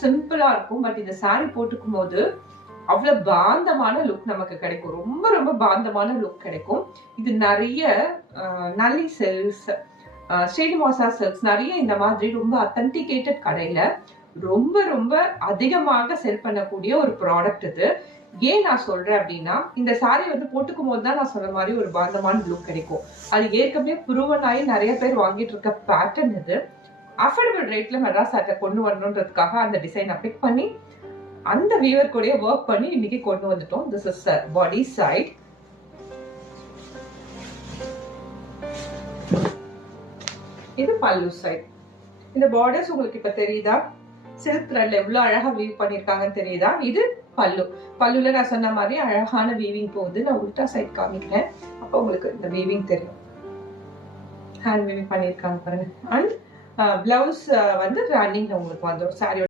சிம்பிளா இருக்கும். பட் இந்த saree போட்டுக்கும் போது அவ்வளவு பாந்தமான லுக் நமக்கு கிடைக்கும். ரொம்ப ரொம்ப பாந்தமான லுக் கிடைக்கும். இது நிறைய நல்லி சில்க்ஸ், ஸ்ரீனிவாசா சில்க்ஸ், நிறைய இந்த மாதிரி ரொம்ப அத்தன்டிகேட்டட் கடையில ரொம்ப ரொம்ப அதிகமாக செல் பண்ணக்கூடிய ஒரு ப்ராடக்ட் இது. ஏன் நான் சொல்றேன் அப்படின்னா, இந்த saree வந்து போட்டுக்கும் போது தான் நான் சொன்ன மாதிரி ஒரு பாந்தமான லுக் கிடைக்கும். அது ஏற்கனவே ப்ரூவன் ஆகி நிறைய பேர் வாங்கிட்டு இருக்க பேட்டர்ன் இது. அஃபோர்டபிள் ரேட்ல மெட்ராஸ் ஆர்ட்ல கொண்டு வரணுன்றதுக்காக அந்த டிசைனை பிக் பண்ணி அந்த வீவர் கூடயே ஒர்க் பண்ணி இன்னைக்கு கொண்டு வந்துட்டோம். This is body side. இது பல்லு சைட். இந்த பார்டர்ஸ் உங்களுக்கு இப்ப தெரியுதா? சில்க் த்ரெட்ல எவ்வளவு அழகா வீவ் பண்ணிருக்காங்கன்னு தெரியுதா? இது பல்லு. பல்லுல நான் சொன்ன மாதிரி அழகான வீவிங் போகுது. நான் உல்டா சைட் காமிக்கிறேன், அப்ப உங்களுக்கு இந்த வீவிங் தெரியும். ஹேண்ட் வீவிங் பண்ணிருக்காங்க பாருங்க. அண்ட் பிளவுஸ் வந்து ரன்னிங் உங்களுக்கு வந்துடும். சாரியோட